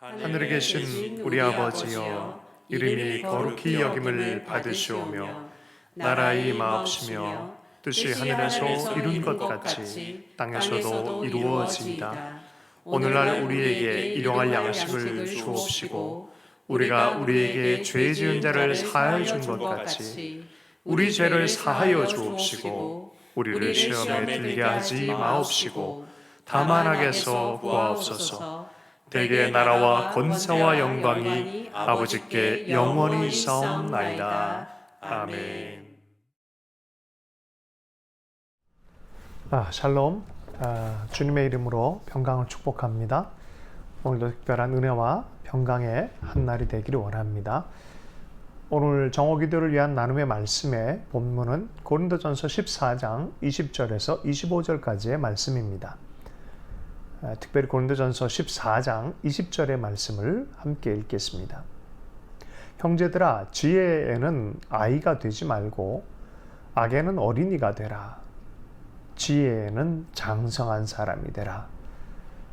하늘에 계신 우리 아버지여, 이름이 거룩히 여김을 받으시오며 나라의 마옵시며 뜻이 하늘에서 이룬 것 같이 땅에서도 이루어진다. 오늘날 우리에게 일용할 양식을 주옵시고 우리가 우리에게 죄 지은 자를 사하여 준 것 같이 우리 죄를 사하여 주옵시고 우리를 시험에 들게 하지 마옵시고 다만 악에서 구하옵소서. 대개 나라와 권세와 영광이 아버지께 영원히 있사옵나이다. 아멘. 샬롬. 주님의 이름으로 평강을 축복합니다. 오늘도 특별한 은혜와 평강의 한날이 되기를 원합니다. 오늘 정오기도를 위한 나눔의 말씀의 본문은 고린도전서 14장 20절에서 25절까지의 말씀입니다. 특별히 고린도전서 14장 20절의 말씀을 함께 읽겠습니다. 형제들아, 지혜에는 아이가 되지 말고 악에는 어린이가 되라. 지혜에는 장성한 사람이 되라.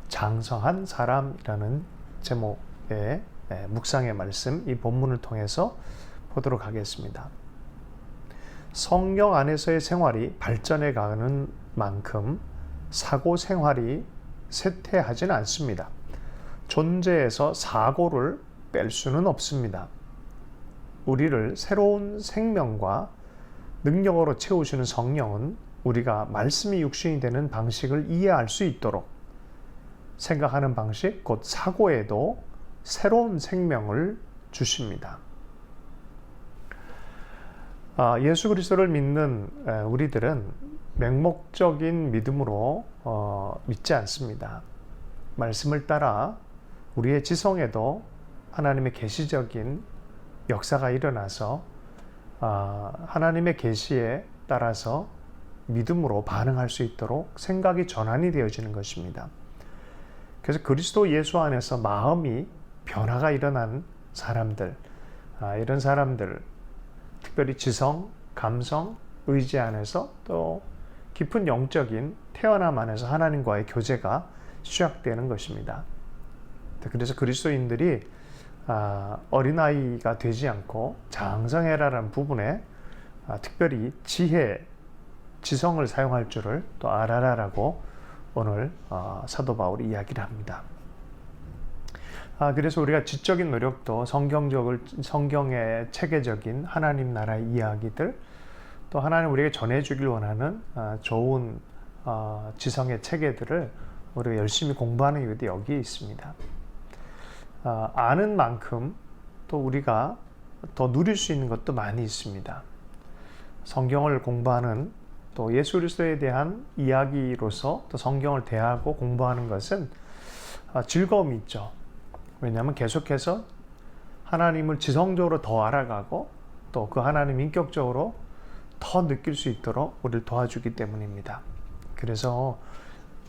장성한 사람이라는 제목의 묵상의 말씀, 이 본문을 통해서 보도록 하겠습니다. 성령 안에서의 생활이 발전해 가는 만큼 사고 생활이 쇠퇴하지는 않습니다. 존재에서 사고를 뺄 수는 없습니다. 우리를 새로운 생명과 능력으로 채우시는 성령은 우리가 말씀이 육신이 되는 방식을 이해할 수 있도록 생각하는 방식, 곧 사고에도 새로운 생명을 주십니다. 예수 그리스도를 믿는 우리들은 맹목적인 믿음으로 믿지 않습니다. 말씀을 따라 우리의 지성에도 하나님의 계시적인 역사가 일어나서 하나님의 계시에 따라서 믿음으로 반응할 수 있도록 생각이 전환이 되어지는 것입니다. 그래서 그리스도 예수 안에서 마음이 변화가 일어난 사람들, 이런 사람들, 특별히 지성, 감성, 의지 안에서 또 깊은 영적인 태어남 안에서 하나님과의 교제가 시작되는 것입니다. 그래서 그리스도인들이 어린아이가 되지 않고 장성해라라는 부분에 특별히 지혜, 지성을 사용할 줄을 또 알아라라고 오늘 사도 바울이 이야기를 합니다. 그래서 우리가 지적인 노력도 성경의 체계적인 하나님 나라의 이야기들, 또 하나님 우리에게 전해주길 원하는 좋은 지성의 체계들을 우리가 열심히 공부하는 이유도 여기에 있습니다. 아는 만큼 또 우리가 더 누릴 수 있는 것도 많이 있습니다. 성경을 공부하는 또 예수 그리스도에 대한 이야기로서 또 성경을 대하고 공부하는 것은 즐거움이 있죠. 왜냐하면 계속해서 하나님을 지성적으로 더 알아가고 또 그 하나님 인격적으로 더 느낄 수 있도록 우리를 도와주기 때문입니다. 그래서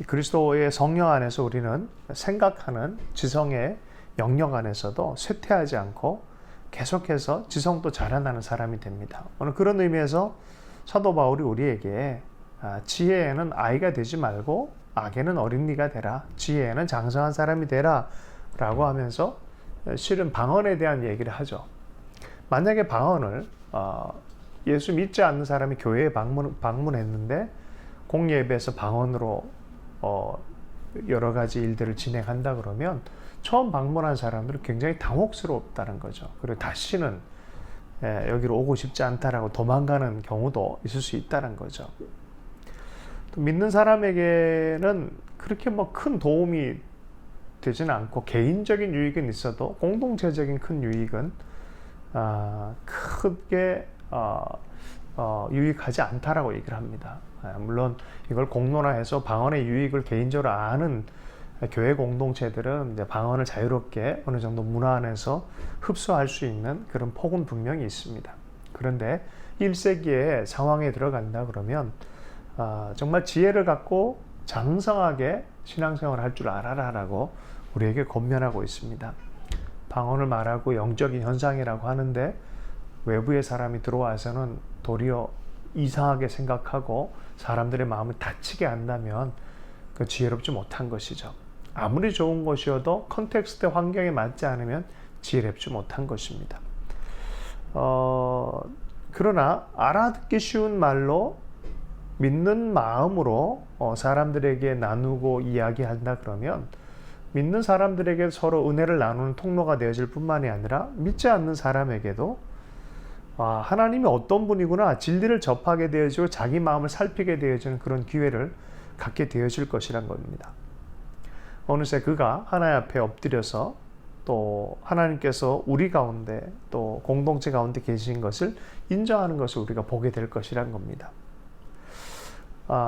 그리스도의 성령 안에서 우리는 생각하는 지성의 영역 안에서도 쇠퇴하지 않고 계속해서 지성도 자라나는 사람이 됩니다. 오늘 그런 의미에서 사도 바울이 우리에게 지혜에는 아이가 되지 말고 악에는 어린이가 되라. 지혜에는 장성한 사람이 되라 라고 하면서 실은 방언에 대한 얘기를 하죠. 만약에 방언을 예수 믿지 않는 사람이 교회에 방문했는데 공예배에서 방언으로 여러 가지 일들을 진행한다 그러면 처음 방문한 사람들은 굉장히 당혹스럽다는 거죠. 그리고 다시는 여기로 오고 싶지 않다라고 도망가는 경우도 있을 수 있다는 거죠. 또 믿는 사람에게는 그렇게 큰 도움이 되지는 않고 개인적인 유익은 있어도 공동체적인 큰 유익은 크게 유익하지 않다라고 얘기를 합니다. 물론 이걸 공론화해서 방언의 유익을 개인적으로 아는 교회 공동체들은 이제 방언을 자유롭게 어느 정도 문화 안에서 흡수할 수 있는 그런 폭은 분명히 있습니다. 그런데 1세기의 상황에 들어간다 그러면 정말 지혜를 갖고 장성하게 신앙생활을 할 줄 알아라라고 우리에게 권면하고 있습니다. 방언을 말하고 영적인 현상이라고 하는데 외부의 사람이 들어와서는 도리어 이상하게 생각하고 사람들의 마음을 다치게 한다면 그 지혜롭지 못한 것이죠. 아무리 좋은 것이어도 컨텍스트 환경에 맞지 않으면 지혜롭지 못한 것입니다. 그러나 알아듣기 쉬운 말로 믿는 마음으로 사람들에게 나누고 이야기한다 그러면 믿는 사람들에게 서로 은혜를 나누는 통로가 되어질 뿐만이 아니라 믿지 않는 사람에게도 하나님이 어떤 분이구나 진리를 접하게 되어지고 자기 마음을 살피게 되어지는 그런 기회를 갖게 되어질 것이란 겁니다. 어느새 그가 하나님 앞에 엎드려서 또 하나님께서 우리 가운데 또 공동체 가운데 계신 것을 인정하는 것을 우리가 보게 될 것이란 겁니다.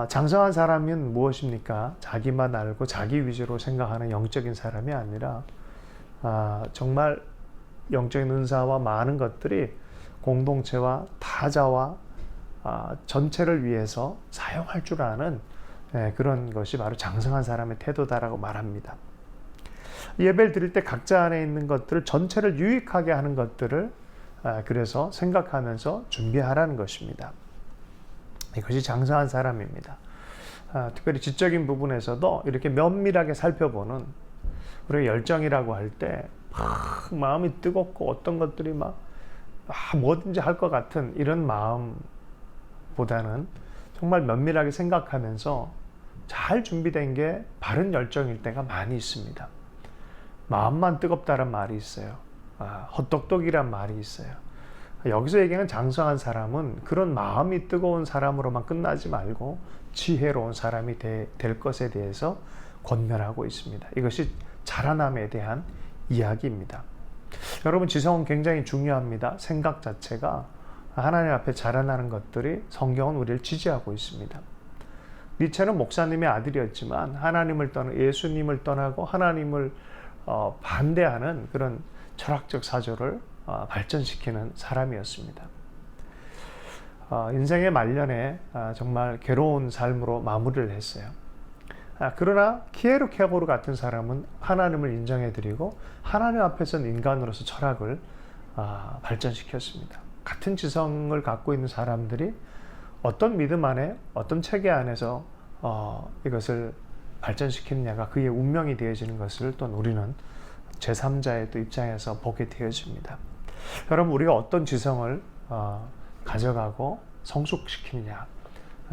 장성한 사람은 무엇입니까? 자기만 알고 자기 위주로 생각하는 영적인 사람이 아니라 정말 영적인 은사와 많은 것들이 공동체와 타자와 전체를 위해서 사용할 줄 아는 그런 것이 바로 장성한 사람의 태도다라고 말합니다. 예배를 드릴 때 각자 안에 있는 것들을 전체를 유익하게 하는 것들을 그래서 생각하면서 준비하라는 것입니다. 이것이 장성한 사람입니다. 특별히 지적인 부분에서도 이렇게 면밀하게 살펴보는 우리가 열정이라고 할 때 마음이 뜨겁고 어떤 것들이 뭐든지 할 것 같은 이런 마음보다는 정말 면밀하게 생각하면서 잘 준비된 게 바른 열정일 때가 많이 있습니다. 마음만 뜨겁다는 말이 있어요. 헛똑똑이란 말이 있어요. 여기서 얘기하는 장성한 사람은 그런 마음이 뜨거운 사람으로만 끝나지 말고 지혜로운 사람이 될 것에 대해서 권면하고 있습니다. 이것이 자라남에 대한 이야기입니다. 여러분, 지성은 굉장히 중요합니다. 생각 자체가 하나님 앞에 자라나는 것들이 성경은 우리를 지지하고 있습니다. 니체는 목사님의 아들이었지만 예수님을 떠나고 하나님을 반대하는 그런 철학적 사조를 발전시키는 사람이었습니다. 인생의 말년에 정말 괴로운 삶으로 마무리를 했어요. 그러나 키에르케고르 같은 사람은 하나님을 인정해드리고 하나님 앞에서는 인간으로서 철학을 발전시켰습니다. 같은 지성을 갖고 있는 사람들이 어떤 믿음 안에 어떤 체계 안에서 이것을 발전시키느냐가 그의 운명이 되어지는 것을 또 우리는 제3자의 또 입장에서 보게 되어집니다. 여러분, 우리가 어떤 지성을 가져가고 성숙시키느냐,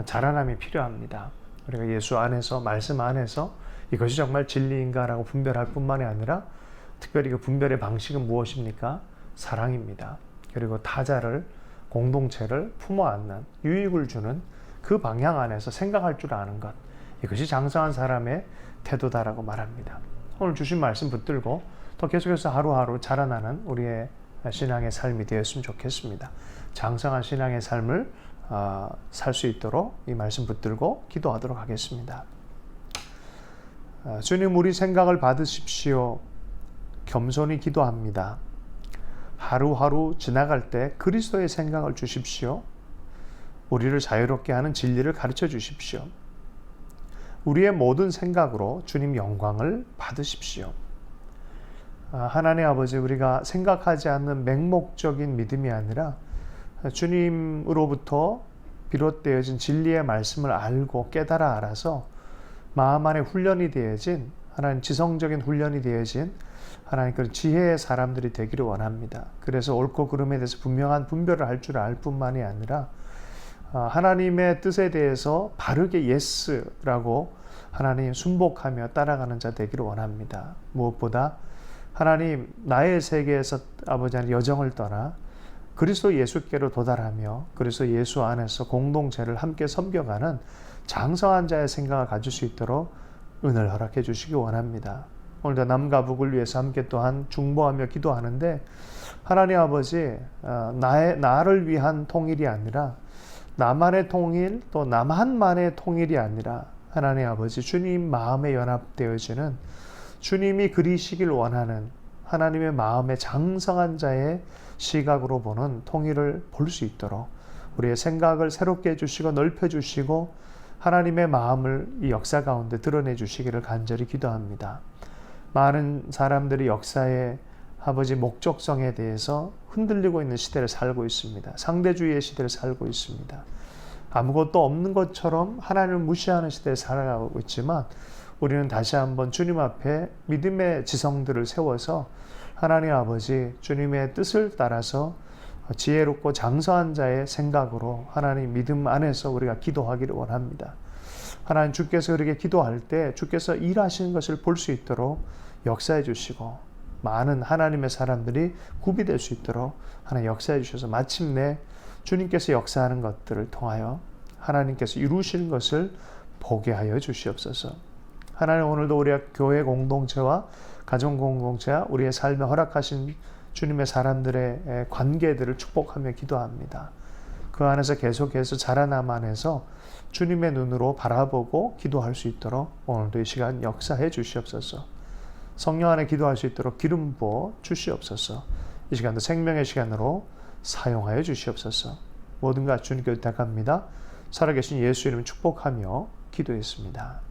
자라남이 필요합니다. 우리가 예수 안에서, 말씀 안에서 이것이 정말 진리인가라고 분별할 뿐만이 아니라 특별히 그 분별의 방식은 무엇입니까? 사랑입니다. 그리고 타자를, 공동체를 품어 안는, 유익을 주는 그 방향 안에서 생각할 줄 아는 것, 이것이 장성한 사람의 태도다라고 말합니다. 오늘 주신 말씀 붙들고 또 계속해서 하루하루 자라나는 우리의 신앙의 삶이 되었으면 좋겠습니다. 장성한 신앙의 삶을 살 수 있도록 이 말씀 붙들고 기도하도록 하겠습니다. 주님, 우리 생각을 받으십시오. 겸손히 기도합니다. 하루하루 지나갈 때 그리스도의 생각을 주십시오. 우리를 자유롭게 하는 진리를 가르쳐 주십시오. 우리의 모든 생각으로 주님 영광을 받으십시오. 하나님 아버지, 우리가 생각하지 않는 맹목적인 믿음이 아니라 주님으로부터 비롯되어진 진리의 말씀을 알고 깨달아 알아서 마음 안에 훈련이 되어진 하나님 지성적인 훈련이 되어진 하나님 그런 지혜의 사람들이 되기를 원합니다. 그래서 옳고 그름에 대해서 분명한 분별을 할 줄 알 뿐만이 아니라 하나님의 뜻에 대해서 바르게 예스라고 하나님 순복하며 따라가는 자 되기를 원합니다. 무엇보다 하나님, 나의 세계에서 아버지 하나님 여정을 떠나 그리스도 예수께로 도달하며 그리스도 예수 안에서 공동체를 함께 섬겨가는 장성한 자의 생각을 가질 수 있도록 은혜를 허락해 주시기 원합니다. 오늘도 남과 북을 위해서 함께 또한 중보하며 기도하는데 하나님 아버지, 나를 위한 통일이 아니라 나만의 통일, 또 나만만의 통일이 아니라 하나님 아버지, 주님 마음에 연합되어지는 주님이 그리시길 원하는 하나님의 마음의 장성한 자의 시각으로 보는 통일을 볼 수 있도록 우리의 생각을 새롭게 해주시고 넓혀주시고 하나님의 마음을 이 역사 가운데 드러내 주시기를 간절히 기도합니다. 많은 사람들이 역사의 아버지 목적성에 대해서 흔들리고 있는 시대를 살고 있습니다. 상대주의의 시대를 살고 있습니다. 아무것도 없는 것처럼 하나님을 무시하는 시대를 살아가고 있지만 우리는 다시 한번 주님 앞에 믿음의 지성들을 세워서 하나님 아버지 주님의 뜻을 따라서 지혜롭고 장서한 자의 생각으로 하나님 믿음 안에서 우리가 기도하기를 원합니다. 하나님 주께서 그렇게 기도할 때 주께서 일하시는 것을 볼 수 있도록 역사해 주시고 많은 하나님의 사람들이 구비될 수 있도록 하나님 역사해 주셔서 마침내 주님께서 역사하는 것들을 통하여 하나님께서 이루시는 것을 보게 하여 주시옵소서. 하나님 오늘도 우리의 교회 공동체와 가정 공동체와 우리의 삶에 허락하신 주님의 사람들의 관계들을 축복하며 기도합니다. 그 안에서 계속해서 자라남 안에서 주님의 눈으로 바라보고 기도할 수 있도록 오늘도 이 시간 역사해 주시옵소서. 성령 안에 기도할 수 있도록 기름 부어 주시옵소서. 이 시간도 생명의 시간으로 사용하여 주시옵소서. 모든 것 주님께 의탁합니다. 살아계신 예수 이름 축복하며 기도했습니다.